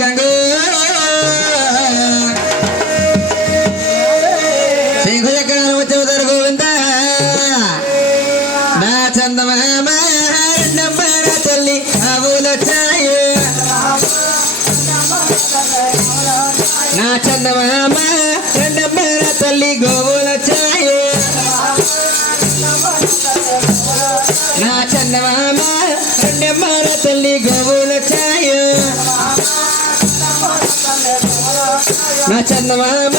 గంగు. సింహ చక్రాలు వచ్చేవారు గోవింద. నా చందమామ రెండమ్మర తల్లి ఆవుల నా చందమామ రెండమ్మర తల్లి గోవుల ఛాయ. నా చందమామ రెండమ్మర తల్లి గోవుల నా చందమామ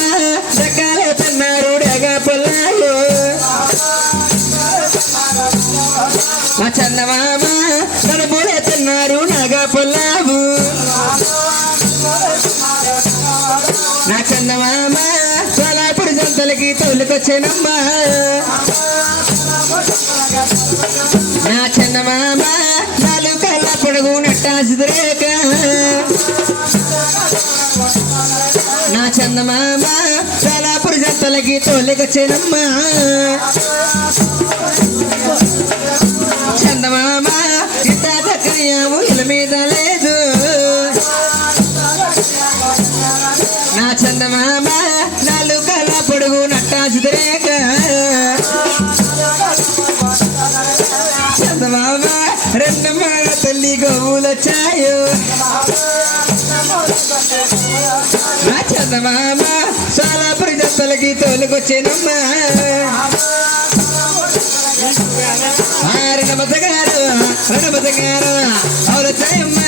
సకాలే తన్నారు డగా పొల్లాయో మా చందమామ కడుపులే తిన్నారు నగా పొల్లావు నా చందమామ సోలాపురి జంతలకి తోలుకొచ్చానమ్మా. నా చందమామ పొడుగు నా చందమామ సలాపురి జంతలకి తోలుకొచ్చానమ్మా చందమామ ఇంత చక్కనియాము ఇల మీద లేదు. నా చందమామ నాలుగు కళ్ళ పొడుగు నట్టాసిద్రేక చందమామ నా చందమామ చాలా ప్రజలకి తోలుకొచ్చేనమ్మా రెండు బతగారు రెండు బతగారు అవుల చాయమ్మ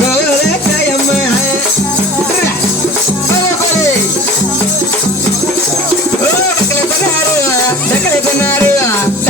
గోవుల చాయమ్మ దగ్గరెత్తున్నారు దగ్గబుల్లవమ్మ